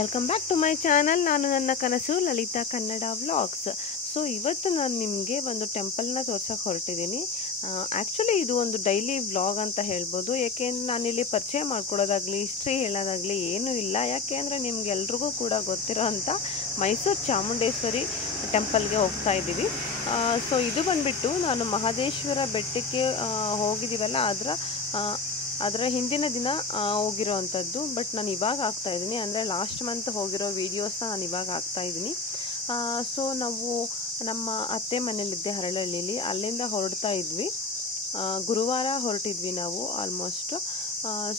Welcome back to my channel. ನಾನು ನನ್ನ ಕನಸು ಲಲಿತಾ ಕನ್ನಡ ವ್ಲಾಗ್ಸ್. ಸೊ ಇವತ್ತು ನಾನು ನಿಮಗೆ ಒಂದು ಟೆಂಪಲ್ನ ತೋರ್ಸೋಕೆ ಹೊರಟಿದ್ದೀನಿ. ಆ್ಯಕ್ಚುಲಿ ಇದು ಒಂದು ಡೈಲಿ ವ್ಲಾಗ್ ಅಂತ ಹೇಳ್ಬೋದು. ಯಾಕೆಂದರೆ ನಾನಿಲ್ಲಿ ಪರಿಚಯ ಮಾಡ್ಕೊಡೋದಾಗಲಿ ಹಿಸ್ಟ್ರಿ ಹೇಳೋದಾಗಲಿ ಏನೂ ಇಲ್ಲ. ಯಾಕೆಂದರೆ ನಿಮ್ಗೆಲ್ರಿಗೂ ಕೂಡ ಗೊತ್ತಿರೋ ಅಂಥ ಮೈಸೂರು ಚಾಮುಂಡೇಶ್ವರಿ ಟೆಂಪಲ್ಗೆ ಹೋಗ್ತಾ ಇದ್ದೀವಿ. ಸೊ ಇದು ಬಂದುಬಿಟ್ಟು ನಾನು ಮಹದೇಶ್ವರ ಬೆಟ್ಟಕ್ಕೆ ಹೋಗಿದ್ದೀವಲ್ಲ ಅದರ ಹಿಂದಿನ ದಿನ ಹೋಗಿರೋ ಅಂಥದ್ದು. ಬಟ್ ನಾನು ಇವಾಗ ಹಾಕ್ತಾಯಿದ್ದೀನಿ, ಅಂದರೆ ಲಾಸ್ಟ್ ಮಂತ್ ಹೋಗಿರೋ ವೀಡಿಯೋಸ್ನ ನಾನು ಇವಾಗ ಹಾಕ್ತಾಯಿದ್ದೀನಿ. ಸೊ ನಾವು ನಮ್ಮ ಅತ್ತೆ ಮನೇಲಿದ್ದೆ ಹರಳಹಳ್ಳಿಲಿ, ಅಲ್ಲಿಂದ ಹೊರಡ್ತಾ ಇದ್ವಿ. ಗುರುವಾರ ಹೊರಟಿದ್ವಿ ನಾವು ಆಲ್ಮೋಸ್ಟ್.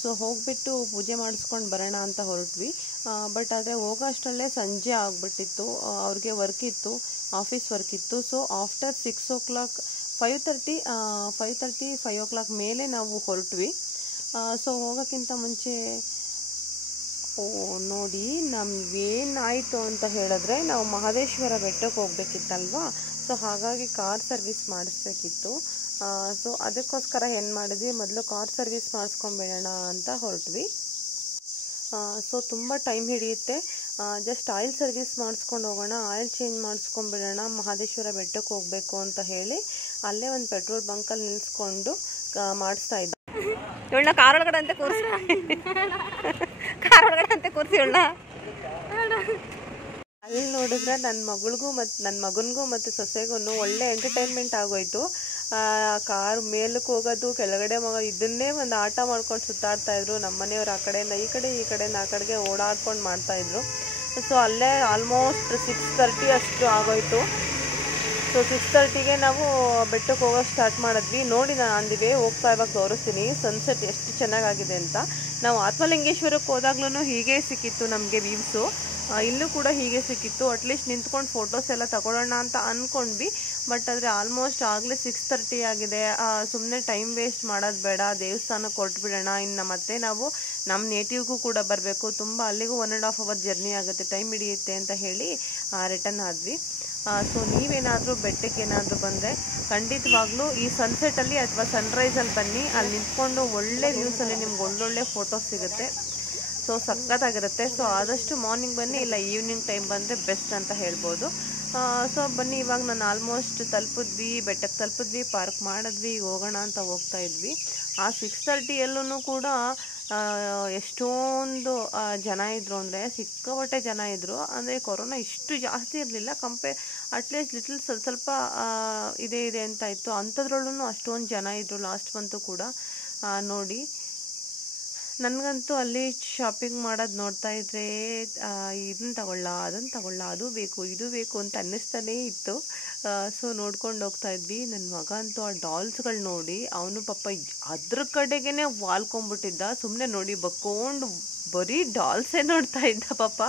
ಸೊ ಹೋಗಿಬಿಟ್ಟು ಪೂಜೆ ಮಾಡಿಸ್ಕೊಂಡು ಬರೋಣ ಅಂತ ಹೊರಟ್ವಿ. ಬಟ್ ಆದರೆ ಹೋಗೋ ಅಷ್ಟರಲ್ಲೇ ಸಂಜೆ ಆಗಿಬಿಟ್ಟಿತ್ತು. ಅವ್ರಿಗೆ ವರ್ಕ್ ಇತ್ತು, ಆಫೀಸ್ ವರ್ಕ್ ಇತ್ತು. ಸೊ ಆಫ್ಟರ್ 6 o'clock 5:30 5 o'clock ಮೇಲೆ ನಾವು ಹೊರಟ್ವಿ. ಸೊ ಹೋಗೋಕ್ಕಿಂತ ಮುಂಚೆ ನೋಡಿ ನಮಗೇನಾಯಿತು ಅಂತ ಹೇಳಿದ್ರೆ, ನಾವು ಮಹದೇಶ್ವರ ಬೆಟ್ಟಕ್ಕೆ ಹೋಗ್ಬೇಕಿತ್ತಲ್ವಾ. ಸೊ ಹಾಗಾಗಿ ಕಾರ್ ಸರ್ವಿಸ್ ಮಾಡಿಸ್ಬೇಕಿತ್ತು. ಸೊ ಅದಕ್ಕೋಸ್ಕರ ಏನು ಮಾಡಿದ್ವಿ, ಮೊದಲು ಕಾರ್ ಸರ್ವಿಸ್ ಮಾಡಿಸ್ಕೊಂಬೇಡೋಣ ಅಂತ ಹೊರಟ್ವಿ. ಸೊ ತುಂಬ ಟೈಮ್ ಹಿಡಿಯುತ್ತೆ. ಜಸ್ಟ್ ಆಯಿಲ್ ಸರ್ವಿಸ್ ಮಾಡಿಸ್ಕೊಂಡು ಹೋಗೋಣ, ಆಯಿಲ್ ಚೇಂಜ್ ಮಾಡಿಸ್ಕೊಂಬಿಡೋಣ, ಮಹದೇಶ್ವರ ಬೆಟ್ಟಕ್ಕೆ ಹೋಗಬೇಕು ಅಂತ ಹೇಳಿ ಅಲ್ಲೇ ಒಂದು ಪೆಟ್ರೋಲ್ ಬಂಕಲ್ಲಿ ನಿಲ್ಲಿಸ್ಕೊಂಡು ಮಾಡಿಸ್ತಾ ಇದ್ದೆ. ಇವಳನ್ನ ಕಾರ್ ಒಳಗಡೆ ಅಂತ ಕೂರಿಸಿ ಇವಳನ್ನ ಅಲ್ಲಿ ನೋಡಿದ್ರೆ ನನ್ನ ಮಗನಿಗೂ ಮತ್ತು ಸೊಸೆಗೂ ಒಳ್ಳೆ ಎಂಟರ್ಟೈನ್ಮೆಂಟ್ ಆಗೋಯ್ತು. ಕಾರ್ ಮೇಲಕ್ಕೆ ಹೋಗೋದು, ಕೆಳಗಡೆ ಇದನ್ನೇ ಒಂದು ಆಟ ಮಾಡ್ಕೊಂಡು ಸುತ್ತಾಡ್ತಾ ಇದ್ರು. ನಮ್ಮ ಮನೆಯವ್ರು ಆ ಕಡೆಯಿಂದ ಈ ಕಡೆಯಿಂದ ಆ ಕಡೆಗೆ ಓಡಾಡ್ಕೊಂಡು ಮಾಡ್ತಾಯಿದ್ರು. ಸೊ ಅಲ್ಲೇ ಆಲ್ಮೋಸ್ಟ್ 6:30 ಅಷ್ಟು ಆಗೋಯ್ತು. ಸೊ 6:30ಗೆ ನಾವು ಬೆಟ್ಟಕ್ಕೆ ಹೋಗೋಕೆ ಸ್ಟಾರ್ಟ್ ಮಾಡಿದ್ವಿ. ನೋಡಿ, ನಾನು ಅಂದಿವೆ ಹೋಗ್ತಾ ಇವಾಗ ತೋರಿಸ್ತೀನಿ ಸನ್ಸೆಟ್ ಎಷ್ಟು ಚೆನ್ನಾಗಾಗಿದೆ ಅಂತ. ನಾವು ಆತ್ಮಲಿಂಗೇಶ್ವರಕ್ಕೆ ಹೋದಾಗ್ಲೂ ಹೀಗೆ ಸಿಕ್ಕಿತ್ತು ನಮಗೆ ವ್ಯೂಸು. ಇಲ್ಲೂ ಕೂಡ ಹೀಗೆ ಸಿಕ್ಕಿತ್ತು. ಅಟ್ಲೀಸ್ಟ್ ನಿಂತ್ಕೊಂಡು ಫೋಟೋಸ್ ಎಲ್ಲ ತಗೊಳ್ಳೋಣ ಅಂತ ಅಂದ್ಕೊಂಡ್ವಿ. ಬಟ್ ಆದರೆ ಆಲ್ಮೋಸ್ಟ್ ಆಗಲೇ 6:30 ಆಗಿದೆ. ಸುಮ್ಮನೆ ಟೈಮ್ ವೇಸ್ಟ್ ಮಾಡೋದು ಬೇಡ, ದೇವಸ್ಥಾನಕ್ಕೆ ಹೊರಟ್ಬಿಡೋಣ. ಇನ್ನು ಮತ್ತೆ ನಾವು ನಮ್ಮ ನೇಟಿವ್ಗೂ ಕೂಡ ಬರಬೇಕು, ತುಂಬ ಅಲ್ಲಿಗೂ 1.5 hour ಜರ್ನಿ ಆಗುತ್ತೆ, ಟೈಮ್ ಹಿಡಿಯುತ್ತೆ ಅಂತ ಹೇಳಿ ರಿಟರ್ನ್ ಆದ್ವಿ. ಸೊ ನೀವೇನಾದರೂ ಬೆಟ್ಟಕ್ಕೆ ಏನಾದರೂ ಬಂದರೆ ಖಂಡಿತವಾಗ್ಲೂ ಈ ಸನ್ಸೆಟಲ್ಲಿ ಅಥವಾ ಸನ್ರೈಸಲ್ಲಿ ಬನ್ನಿ. ಅಲ್ಲಿ ನಿಂತ್ಕೊಂಡು ಒಳ್ಳೆ ವ್ಯೂಸಲ್ಲಿ ನಿಮ್ಗೆ ಒಳ್ಳೊಳ್ಳೆ ಫೋಟೋಸ್ ಸಿಗುತ್ತೆ. ಸೊ ಸಖತ್ತಾಗಿರುತ್ತೆ. ಸೊ ಆದಷ್ಟು ಮಾರ್ನಿಂಗ್ ಬನ್ನಿ, ಇಲ್ಲ ಈವ್ನಿಂಗ್ ಟೈಮ್ ಬಂದರೆ ಬೆಸ್ಟ್ ಅಂತ ಹೇಳ್ಬೋದು. ಸೊ ಬನ್ನಿ, ಇವಾಗ ನಾನು ಆಲ್ಮೋಸ್ಟ್ ಬೆಟ್ಟಕ್ಕೆ ತಲುಪಿದ್ವಿ, ಪಾರ್ಕ್ ಮಾಡಿದ್ವಿ, ಹೋಗೋಣ ಅಂತ ಹೋಗ್ತಾ ಇದ್ವಿ. ಆ 6:30 ಕೂಡ ಎಷ್ಟೊಂದು ಜನ ಇದ್ದರು, ಅಂದರೆ ಸಿಕ್ಕಾಪಟ್ಟೆ ಜನ ಇದ್ದರು. ಅಂದರೆ ಕೊರೋನಾ ಇಷ್ಟು ಜಾಸ್ತಿ ಇರಲಿಲ್ಲ, ಅಟ್ಲೀಸ್ಟ್ ಲಿಟಲ್ ಸ್ವಲ್ಪ ಇದೆ ಅಂತ ಇತ್ತು. ಅಂಥದ್ರಲ್ಲೂ ಅಷ್ಟೊಂದು ಜನ ಇದ್ದರು ಲಾಸ್ಟ್ ಮಂತು ಕೂಡ. ನೋಡಿ, ನನಗಂತೂ ಅಲ್ಲಿ ಶಾಪಿಂಗ್ ಮಾಡೋದು ನೋಡ್ತಾ ಇದ್ರೆ ಇದನ್ನು ಅದನ್ನು ತಗೊಳ್ಳ, ಅದು ಬೇಕು ಇದು ಬೇಕು ಅಂತ ಅನ್ನಿಸ್ತಾನೇ ಇತ್ತು. ಸೊ ನೋಡ್ಕೊಂಡು ಹೋಗ್ತಾ ಇದ್ವಿ. ನನ್ನ ಮಗ ಅಂತೂ ಆ ಡಾಲ್ಸ್ಗಳು ನೋಡಿ ಅವನು ಪಾಪ ಅದ್ರ ಕಡೆಗೇ ವಾಲ್ಕೊಂಬಿಟ್ಟಿದ್ದ. ಸುಮ್ಮನೆ ನೋಡಿ ಬಕ್ಕೊಂಡು ಬರೀ ಡಾಲ್ಸೇ ನೋಡ್ತಾ ಇದ್ದ ಪಾಪ.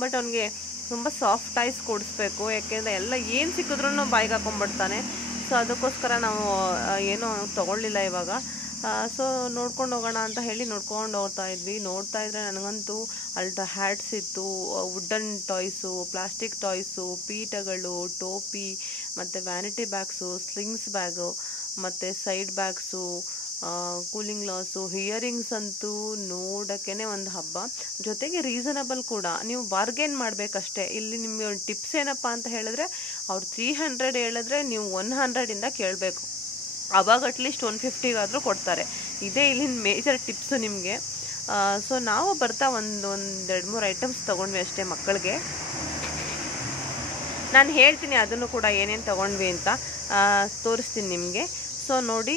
ಬಟ್ ಅವನಿಗೆ ತುಂಬ ಸಾಫ್ಟ್ ಟಾಯ್ಸ್ ಕೊಡಿಸ್ಬೇಕು, ಯಾಕೆಂದರೆ ಎಲ್ಲ ಏನು ಸಿಕ್ಕಿದ್ರೂ ಬಾಯಿಗೆ ಹಾಕೊಂಡ್ಬಿಡ್ತಾನೆ. ಸೊ ಅದಕ್ಕೋಸ್ಕರ ನಾವು ಏನೂ ತೊಗೊಳ್ಳಿಲ್ಲ ಇವಾಗ. ಸೊ ನೋಡ್ಕೊಂಡು ಹೋಗೋಣ ಅಂತ ಹೇಳಿ ನೋಡ್ಕೊಂಡು ಹೋಗ್ತಾ ಇದ್ವಿ. ನೋಡ್ತಾ ಇದ್ರೆ ನನಗಂತೂ ಅಲ್ಲಿ ಹ್ಯಾಟ್ಸ್ ಇತ್ತು, ವುಡನ್ ಟಾಯ್ಸು, ಪ್ಲಾಸ್ಟಿಕ್ ಟಾಯ್ಸು, ಪೀಠಗಳು, ಟೋಪಿ, ಮತ್ತು ವ್ಯಾನಿಟಿ ಬ್ಯಾಗ್ಸು, ಸ್ಲಿಂಗ್ಸ್ ಬ್ಯಾಗು, ಮತ್ತು side bags, cooling glass, hearings ಅಂತೂ ನೋಡೋಕ್ಕೇ ಒಂದು ಹಬ್ಬ. ಜೊತೆಗೆ ರೀಸನಬಲ್ ಕೂಡ. ನೀವು ಬಾರ್ಗೇನ್ ಮಾಡಬೇಕಷ್ಟೇ. ಇಲ್ಲಿ ನಿಮಗೆ ಒಂದು ಟಿಪ್ಸ್ ಏನಪ್ಪ ಅಂತ ಹೇಳಿದ್ರೆ, ಅವ್ರು 300 ಹೇಳಿದ್ರೆ ನೀವು 100 ಕೇಳಬೇಕು. ಅವಾಗ ಅಟ್ಲೀಸ್ಟ್ 150 ಕೊಡ್ತಾರೆ. ಇದೇ ಇಲ್ಲಿನ ಮೇಜರ್ ಟಿಪ್ಸು ನಿಮಗೆ. ಸೊ ನಾವು ಬರ್ತಾ ಒಂದು 2-3 ಐಟಮ್ಸ್ ತೊಗೊಂಡ್ವಿ ಅಷ್ಟೇ ಮಕ್ಕಳಿಗೆ. ನಾನು ಹೇಳ್ತೀನಿ ಅದನ್ನು ಕೂಡ ಏನೇನು ತೊಗೊಂಡ್ವಿ ಅಂತ ತೋರಿಸ್ತೀನಿ ನಿಮಗೆ. ಸೊ ನೋಡಿ,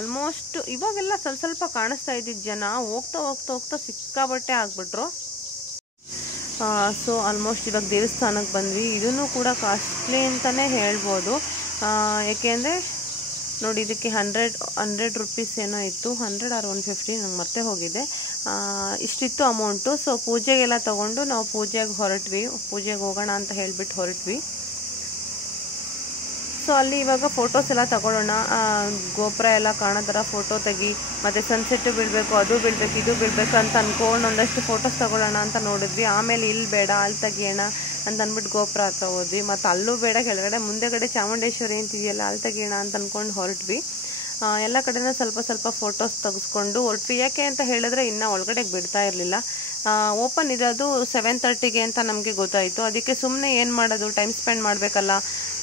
ಆಲ್ಮೋಸ್ಟ್ ಇವಾಗೆಲ್ಲ ಸ್ವಲ್ಪ ಕಾಣಿಸ್ತಾ ಇದ್ದಿದ್ದು ಜನ ಹೋಗ್ತಾ ಸಿಕ್ಕಾಬಟ್ಟೆ ಆಗಿಬಿಟ್ರು. ಸೊ ಆಲ್ಮೋಸ್ಟ್ ಇವಾಗ ದೇವಸ್ಥಾನಕ್ಕೆ ಬಂದ್ವಿ. ಇದನ್ನು ಕೂಡ ಕಾಸ್ಟ್ಲಿ ಅಂತಲೇ ಹೇಳ್ಬೋದು. ಏಕೆಂದರೆ ನೋಡಿ, ಇದಕ್ಕೆ 100 rupees ಏನೋ ಇತ್ತು, 100 or 150 ನಂಗೆ ಮತ್ತೆ ಹೋಗಿದೆ. ಇಷ್ಟಿತ್ತು ಅಮೌಂಟು. ಸೊ ಪೂಜೆಗೆಲ್ಲ ತೊಗೊಂಡು ನಾವು ಪೂಜೆಗೆ ಹೋಗೋಣ ಅಂತ ಹೇಳಿಬಿಟ್ಟು ಹೊರಟ್ವಿ. ಸೊ ಅಲ್ಲಿ ಇವಾಗ ಫೋಟೋಸ್ ಎಲ್ಲ ತಗೊಳ್ಳೋಣ. ಗೋಪುರ ಎಲ್ಲ ಕಾಣೋ ಥರ ಫೋಟೋ ತೆಗಿ, ಮತ್ತು ಸನ್ಸೆಟ್ಟು ಬೀಳಬೇಕು, ಅದು ಬೀಳಬೇಕು, ಇದು ಬೀಳಬೇಕು ಅಂತ ಅಂದ್ಕೊಂಡು ಒಂದಷ್ಟು ಫೋಟೋಸ್ ತಗೊಳ್ಳೋಣ ಅಂತ ನೋಡಿದ್ವಿ. ಆಮೇಲೆ ಇಲ್ಲಿ ಬೇಡ ಅಲ್ಲಿ ತೆಗಿಯೋಣ ಅಂತ ಅಂದ್ಬಿಟ್ಟು ಗೋಪುರ ಹತ್ರ ಹೋದ್ವಿ. ಮತ್ತು ಅಲ್ಲೂ ಬೇಡ, ಕೆಳಗಡೆ ಮುಂದೆಗಡೆ ಚಾಮುಂಡೇಶ್ವರಿ ಅಂತಿದೆಯಲ್ಲ ಅಲ್ಲಿ ತೆಗಿಯೋಣ ಅಂತ ಅಂದ್ಕೊಂಡು ಹೊರಟ್ವಿ. ಎಲ್ಲ ಕಡೆನೂ ಸ್ವಲ್ಪ ಸ್ವಲ್ಪ ಫೋಟೋಸ್ ತೆಗೆಸ್ಕೊಂಡು ಹೊರಟ್ವಿ. ಯಾಕೆ ಅಂತ ಹೇಳಿದ್ರೆ ಇನ್ನೂ ಒಳಗಡೆ ಬಿಡ್ತಾ ಇರಲಿಲ್ಲ. ಓಪನ್ ಇರೋದು 7:30ಗೆ ಅಂತ ನಮಗೆ ಗೊತ್ತಾಯಿತು. ಅದಕ್ಕೆ ಸುಮ್ಮನೆ ಏನು ಮಾಡೋದು, ಟೈಮ್ ಸ್ಪೆಂಡ್ ಮಾಡಬೇಕಲ್ಲ,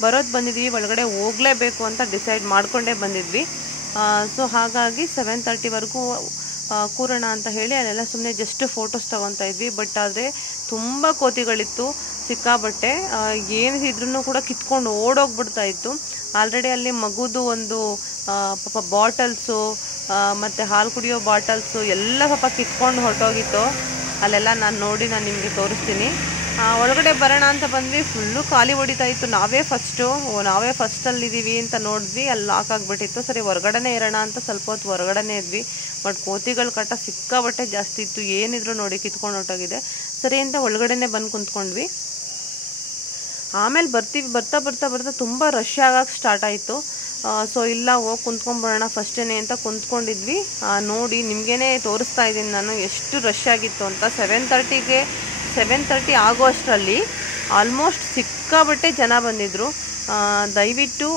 ಬರೋದು ಬಂದಿದ್ವಿ, ಒಳಗಡೆ ಹೋಗಲೇಬೇಕು ಅಂತ ಡಿಸೈಡ್ ಮಾಡಿಕೊಂಡೇ ಬಂದಿದ್ವಿ. ಸೊ ಹಾಗಾಗಿ 7:30ವರೆಗೂ ಕೂರೋಣ ಅಂತ ಹೇಳಿ ಅಲ್ಲೆಲ್ಲ ಸುಮ್ಮನೆ ಜಸ್ಟ್ ಫೋಟೋಸ್ ತೊಗೊತಾ ಇದ್ವಿ. ಬಟ್ ಆದರೆ ತುಂಬ ಕೋತಿಗಳಿತ್ತು ಸಿಕ್ಕಾಬಟ್ಟೆ. ಏನಿದ್ರೂ ಕೂಡ ಕಿತ್ಕೊಂಡು ಓಡೋಗ್ಬಿಡ್ತಾ ಇತ್ತು. ಆಲ್ರೆಡಿ ಅಲ್ಲಿ ಮಗುದು ಒಂದು ಪಾಪ ಬಾಟಲ್ಸು ಮತ್ತು ಹಾಲು ಕುಡಿಯೋ ಬಾಟಲ್ಸು ಎಲ್ಲ ಪಾಪ ಕಿತ್ಕೊಂಡು ಹೊರಟೋಗಿತ್ತು. ಅಲ್ಲೆಲ್ಲ ನಾನು ನಿಮಗೆ ತೋರಿಸ್ತೀನಿ. ಒಳಗಡೆ ಬರೋಣ ಅಂತ ಬಂದ್ವಿ, ಫುಲ್ಲು ಖಾಲಿ ಹೊಡಿತಾ ಇತ್ತು. ನಾವೇ ಫಸ್ಟಲ್ಲಿದ್ದೀವಿ ಅಂತ ನೋಡಿದ್ವಿ, ಅಲ್ಲಿ ಲಾಕ್ ಆಗಿಬಿಟ್ಟಿತ್ತು. ಸರಿ ಹೊರಗಡೆನೇ ಇರೋಣ ಅಂತ ಸ್ವಲ್ಪ ಹೊತ್ತು ಹೊರಗಡೆನೇ ಇದ್ವಿ. ಬಟ್ ಕೋತಿಗಳ ಕಾಟ ಸಿಕ್ಕಾಬಟ್ಟೆ ಜಾಸ್ತಿ ಇತ್ತು. ಏನಿದ್ರು ನೋಡಿ ಕಿತ್ಕೊಂಡು ಹೊರಟೋಗಿದೆ. ಸರಿ ಅಂತ ಒಳಗಡೆನೇ ಬಂದು ಕುಂತ್ಕೊಂಡ್ವಿ. ಆಮೇಲೆ ಬರ್ತಾ ಬರ್ತಾ ತುಂಬ ರಶ್ ಆಗಕ್ಕೆ ಸ್ಟಾರ್ಟ್ ಆಯಿತು. ಸೊ ಇಲ್ಲ, ಹೋಗಿ ಕುಂತ್ಕೊಂಡ್ಬಿಡೋಣ ಫಸ್ಟೇನೆ ಅಂತ ಕುಂತ್ಕೊಂಡಿದ್ವಿ. ನೋಡಿ ನಿಮಗೇನೆ ತೋರಿಸ್ತಾ ಇದ್ದೀನಿ ನಾನು ಎಷ್ಟು ರಶ್ ಆಗಿತ್ತು ಅಂತ. 7:30 ಆಗೋ ಅಷ್ಟರಲ್ಲಿ ಆಲ್ಮೋಸ್ಟ್ ಸಿಕ್ಕಾಬಟ್ಟೆ ಜನ ಬಂದಿದ್ದರು. ದಯವಿಟ್ಟು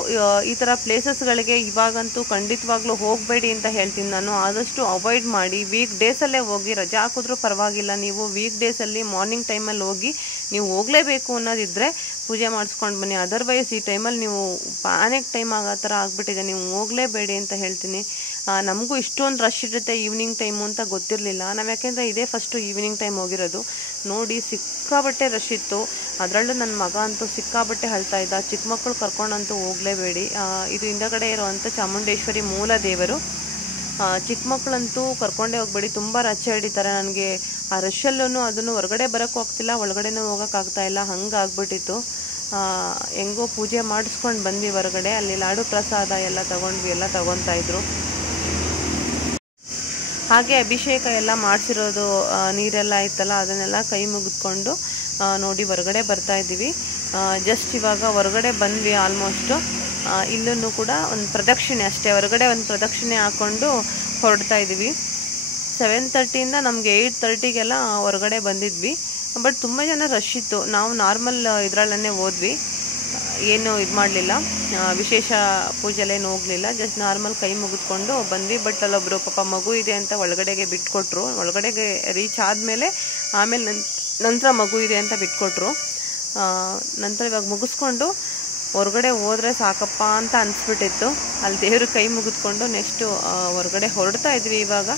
ಈ ಥರ ಪ್ಲೇಸಸ್ಗಳಿಗೆ ಇವಾಗಂತೂ ಖಂಡಿತವಾಗ್ಲೂ ಹೋಗಬೇಡಿ ಅಂತ ಹೇಳ್ತೀನಿ ನಾನು. ಆದಷ್ಟು ಅವಾಯ್ಡ್ ಮಾಡಿ. ವೀಕ್ ಡೇಸಲ್ಲೇ ಹೋಗಿ, ರಜಾ ಹಾಕಿದ್ರೂ ಪರವಾಗಿಲ್ಲ, ನೀವು ವೀಕ್ ಡೇಸಲ್ಲಿ ಮಾರ್ನಿಂಗ್ ಟೈಮಲ್ಲಿ ಹೋಗಿ. ನೀವು ಹೋಗಲೇಬೇಕು ಅನ್ನೋದಿದ್ದರೆ ಪೂಜೆ ಮಾಡಿಸ್ಕೊಂಡು ಬನ್ನಿ. ಅದರ್ವೈಸ್ ಈ ಟೈಮಲ್ಲಿ ನೀವು ಪ್ಯಾನಿಕ್ ಟೈಮ್ ಆಗೋ ಥರ ಆಗಿಬಿಟ್ಟಿದೆ, ನೀವು ಹೋಗಲೇಬೇಡಿ ಅಂತ ಹೇಳ್ತೀನಿ. ನಮಗೂ ಇಷ್ಟೊಂದು ರಶ್ ಇರುತ್ತೆ ಈವ್ನಿಂಗ್ ಟೈಮು ಅಂತ ಗೊತ್ತಿರಲಿಲ್ಲ. ನಾವು ಯಾಕೆಂದರೆ ಇದೇ ಫಸ್ಟು ಈವ್ನಿಂಗ್ ಟೈಮ್ ಹೋಗಿರೋದು. ನೋಡಿ ಸಿಕ್ಕಾಬಟ್ಟೆ ರಶ್ ಇತ್ತು. ಅದರಲ್ಲೂ ನನ್ನ ಮಗ ಅಂತೂ ಸಿಕ್ಕಾಬಟ್ಟೆ ಅಳ್ತಾ ಇದ್ದ. ಚಿಕ್ಕ ಮಕ್ಕಳು ಕರ್ಕೊಂಡಂತೂ ಹೋಗಲೇಬೇಡಿ. ಇದು ಹಿಂದಗಡೆ ಇರುವಂಥ ಚಾಮುಂಡೇಶ್ವರಿ ಮೂಲ ದೇವರು. ಚಿಕ್ಕ ಮಕ್ಕಳಂತೂ ಕರ್ಕೊಂಡೇ ಹೋಗಬೇಡಿ, ತುಂಬ ರಚ್ಚೆ ಹಿಡಿತಾರೆ. ನನಗೆ ಆ ರಶಲ್ಲೂ ಅದನ್ನು ಹೊರಗಡೆ ಬರೋಕ್ಕೆ ಹೋಗ್ತಿಲ್ಲ, ಒಳಗಡೆನೂ ಹೋಗೋಕ್ಕಾಗ್ತಾಯಿಲ್ಲ, ಹಂಗೆ ಆಗ್ಬಿಟ್ಟಿತ್ತು. ಹೆಂಗೋ ಪೂಜೆ ಮಾಡಿಸ್ಕೊಂಡು ಬಂದ್ವಿ ಹೊರಗಡೆ. ಅಲ್ಲಿ ಲಾಡು ಪ್ರಸಾದ ಎಲ್ಲ ತೊಗೊಂಡ್ವಿ, ಎಲ್ಲ ತೊಗೊತಾಯಿದ್ರು. ಹಾಗೆ ಅಭಿಷೇಕ ಎಲ್ಲ ಮಾಡಿಸಿರೋದು ನೀರೆಲ್ಲ ಇತ್ತಲ್ಲ, ಅದನ್ನೆಲ್ಲ ಕೈ ಮುಗಿದ್ಕೊಂಡು ನೋಡಿ ಹೊರಗಡೆ ಬರ್ತಾಯಿದ್ದೀವಿ. ಜಸ್ಟ್ ಇವಾಗ ಹೊರಗಡೆ ಬಂದ್ವಿ ಆಲ್ಮೋಸ್ಟು. ಇಲ್ಲೂ ಕೂಡ ಒಂದು ಪ್ರದಕ್ಷಿಣೆ ಅಷ್ಟೇ, ಹೊರಗಡೆ ಒಂದು ಪ್ರದಕ್ಷಿಣೆ ಹಾಕ್ಕೊಂಡು ಹೊರಡ್ತಾ ಇದ್ದೀವಿ. 7:30ಇಂದ ನಮಗೆ 8:30ಗೆಲ್ಲ ಹೊರಗಡೆ ಬಂದಿದ್ವಿ. ಬಟ್ ತುಂಬ ಜನ ರಶ್ ಇತ್ತು. ನಾವು ನಾರ್ಮಲ್ ಇದರಲ್ಲೇ ಹೋದ್ವಿ, ಏನು ಇದು ಮಾಡಲಿಲ್ಲ, ವಿಶೇಷ ಪೂಜೆಲೇನು ಹೋಗಲಿಲ್ಲ. ಜಸ್ಟ್ ನಾರ್ಮಲ್ ಕೈ ಮುಗಿದ್ಕೊಂಡು ಬಂದ್ವಿ. ಬಟ್ ಅಲ್ಲೊಬ್ಬರು ಪಾಪ ಮಗು ಇದೆ ಅಂತ ಒಳಗಡೆಗೆ ಬಿಟ್ಕೊಟ್ರು. ಒಳಗಡೆಗೆ ರೀಚ್ ಆದಮೇಲೆ ಆಮೇಲೆ ನಂತರ ಮಗು ಇದೆ ಅಂತ ಬಿಟ್ಕೊಟ್ರು. ನಂತರ ಇವಾಗ ಮುಗಿಸ್ಕೊಂಡು ಹೊರಗಡೆ ಹೋದರೆ ಸಾಕಪ್ಪ ಅಂತ ಅನಿಸ್ಬಿಟ್ಟಿತ್ತು. ಅಲ್ಲಿ ದೇವ್ರ ಕೈ ಮುಗಿದ್ಕೊಂಡು ನೆಕ್ಸ್ಟು ಹೊರಗಡೆ ಹೊರಡ್ತಾ ಇದ್ವಿ ಇವಾಗ.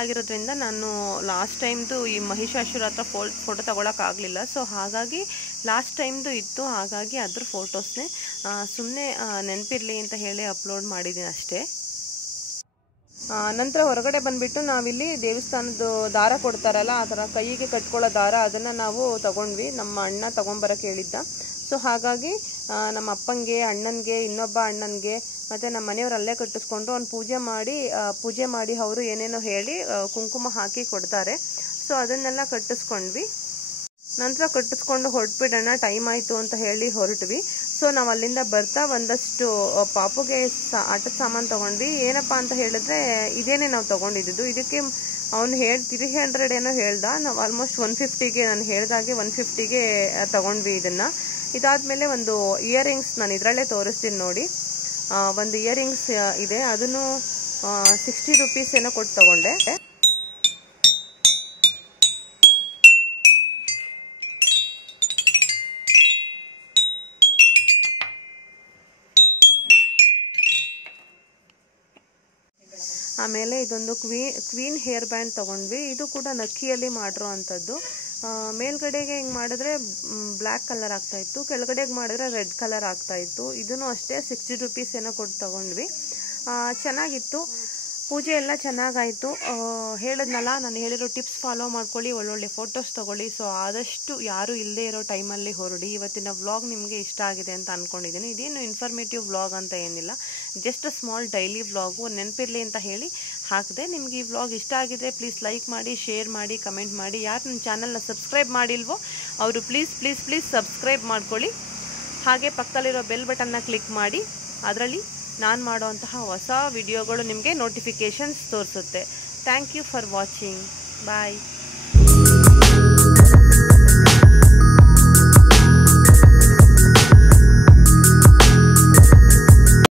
ಆಗಿರೋದ್ರಿಂದ ನಾನು ಲಾಸ್ಟ್ ಟೈಮ್ದು ಈ ಮಹಿಷಾಸುರ ಹತ್ರ ಫೋಟೋ ತಗೊಳಕ್ಕಾಗಲಿಲ್ಲ. ಸೊ ಹಾಗಾಗಿ ಲಾಸ್ಟ್ ಟೈಮ್ದು ಇತ್ತು, ಹಾಗಾಗಿ ಅದ್ರ ಫೋಟೋಸ್ನೇ ಸುಮ್ಮನೆ ನೆನಪಿರಲಿ ಅಂತ ಹೇಳಿ ಅಪ್ಲೋಡ್ ಮಾಡಿದ್ದೀನಿ ಅಷ್ಟೇ. ನಂತರ ಹೊರಗಡೆ ಬಂದುಬಿಟ್ಟು ನಾವಿಲ್ಲಿ ದೇವಸ್ಥಾನದ ದಾರ ಕೊಡ್ತಾರಲ್ಲ, ಆ ಥರ ಕೈಗೆ ಕಟ್ಕೊಳ್ಳೋ ದಾರ, ಅದನ್ನು ನಾವು ತಗೊಂಡ್ವಿ. ನಮ್ಮ ಅಣ್ಣ ತೊಗೊಂಬರಕ್ಕೆ ಹೇಳಿದ್ದ. ಸೊ ಹಾಗಾಗಿ ನಮ್ಮ ಅಪ್ಪಂಗೆ, ಅಣ್ಣನಿಗೆ, ಇನ್ನೊಬ್ಬ ಅಣ್ಣನಿಗೆ ಮತ್ತು ನಮ್ಮ ಮನೆಯವ್ರು ಅಲ್ಲೇ ಕಟ್ಟಿಸ್ಕೊಂಡು ಒಂದು ಪೂಜೆ ಮಾಡಿ ಅವರು ಏನೇನೋ ಹೇಳಿ ಕುಂಕುಮ ಹಾಕಿ ಕೊಡ್ತಾರೆ. ಸೊ ಅದನ್ನೆಲ್ಲ ಕಟ್ಟಿಸ್ಕೊಂಡ್ವಿ. ನಂತರ ಕಟ್ಟಿಸ್ಕೊಂಡು ಹೊರಟ್ಬಿಡೋಣ, ಟೈಮ್ ಆಯಿತು ಅಂತ ಹೇಳಿ ಹೊರಟ್ವಿ. ಸೊ ನಾವು ಅಲ್ಲಿಂದ ಬರ್ತಾ ಒಂದಷ್ಟು ಪಾಪುಗೆ ಆಟದ ಸಾಮಾನು ತೊಗೊಂಡ್ವಿ. ಏನಪ್ಪ ಅಂತ ಹೇಳಿದ್ರೆ ಇದೇನೇ ನಾವು ತೊಗೊಂಡಿದ್ದು. ಇದಕ್ಕೆ ಅವನು 300 ಏನೋ ಹೇಳ್ದ. ನಾವು ಆಲ್ಮೋಸ್ಟ್ 150ಗೆ, ನಾನು ಹೇಳ್ದಾಗೆ 150ಗೆ ತೊಗೊಂಡ್ವಿ ಇದನ್ನು. ಇದಾದಮೇಲೆ ಒಂದು ಇಯರಿಂಗ್ಸ್ ನಾನು ಇದರಲ್ಲೇ ತೋರಿಸ್ತೀನಿ ನೋಡಿ. ಒಂದು ಇಯರಿಂಗ್ಸ್ ಇದೆ, ಅದನ್ನು 60 ರೂಪೀಸ್ ಏನೋ ಕೊಟ್ಟು ತೊಗೊಂಡೆ. ಆಮೇಲೆ ಇದೊಂದು ಕ್ವೀನ್ ಹೇರ್ ಬ್ಯಾಂಡ್ ತೊಗೊಂಡ್ವಿ. ಇದು ಕೂಡ ನಕ್ಕಿಯಲ್ಲಿ ಮಾಡಿರೋ ಅಂಥದ್ದು. ಮೇಲ್ಗಡೆಗೆ ಹಿಂಗೆ ಮಾಡಿದ್ರೆ ಬ್ಲ್ಯಾಕ್ ಕಲರ್ ಆಗ್ತಾಯಿತ್ತು, ಕೆಳಗಡೆಗೆ ಮಾಡಿದ್ರೆ ರೆಡ್ ಕಲರ್ ಆಗ್ತಾಯಿತ್ತು. ಇದೂ ಅಷ್ಟೇ 60 ರೂಪೀಸ್ ಏನೋ ಕೊಟ್ಟು ತೊಗೊಂಡ್ವಿ. ಚೆನ್ನಾಗಿತ್ತು. ಪೂಜೆ ಎಲ್ಲ ಚೆನ್ನಾಗಾಯಿತು. ಹೇಳಿದ್ನಲ್ಲ, ನಾನು ಹೇಳಿರೋ ಟಿಪ್ಸ್ ಫಾಲೋ ಮಾಡ್ಕೊಳ್ಳಿ, ಒಳ್ಳೊಳ್ಳೆ ಫೋಟೋಸ್ ತೊಗೊಳ್ಳಿ. ಸೊ ಆದಷ್ಟು ಯಾರು ಇಲ್ಲದೆ ಇರೋ ಟೈಮಲ್ಲಿ ಹೊರಡಿ. ಇವತ್ತಿನ ವ್ಲಾಗ್ ನಿಮಗೆ ಇಷ್ಟ ಆಗಿದೆ ಅಂತ ಅಂದ್ಕೊಂಡಿದ್ದೀನಿ. ಇದೇನು ಇನ್ಫಾರ್ಮೇಟಿವ್ ವ್ಲಾಗ್ ಅಂತ ಏನಿಲ್ಲ, ಜಸ್ಟ್ ಸ್ಮಾಲ್ ಡೈಲಿ ವ್ಲಾಗು, ನೆನಪಿರಲಿ ಅಂತ ಹೇಳಿ ಹಾಕಿದೆ. ನಿಮಗೆ ಈ ವ್ಲಾಗ್ ಇಷ್ಟ ಆಗಿದೆ ಪ್ಲೀಸ್ ಲೈಕ್ ಮಾಡಿ, ಶೇರ್ ಮಾಡಿ, ಕಮೆಂಟ್ ಮಾಡಿ. ಯಾರು ನನ್ನ ಚಾನಲ್ನ ಸಬ್ಸ್ಕ್ರೈಬ್ ಮಾಡಿಲ್ವೋ ಅವರು ಪ್ಲೀಸ್ ಸಬ್ಸ್ಕ್ರೈಬ್ ಮಾಡ್ಕೊಳ್ಳಿ. ಹಾಗೆ ಪಕ್ಕದಲ್ಲಿರೋ ಬೆಲ್ ಬಟನ್ನ ಕ್ಲಿಕ್ ಮಾಡಿ. ಅದರಲ್ಲಿ ನಾನು ಮಾಡೋಂತಹ ಹೊಸ ವಿಡಿಯೋಗಳು ನಿಮಗೆ ನೋಟಿಫಿಕೇಷನ್ಸ್ ತೋರಿಸುತ್ತೆ. Thank you for watching. Bye.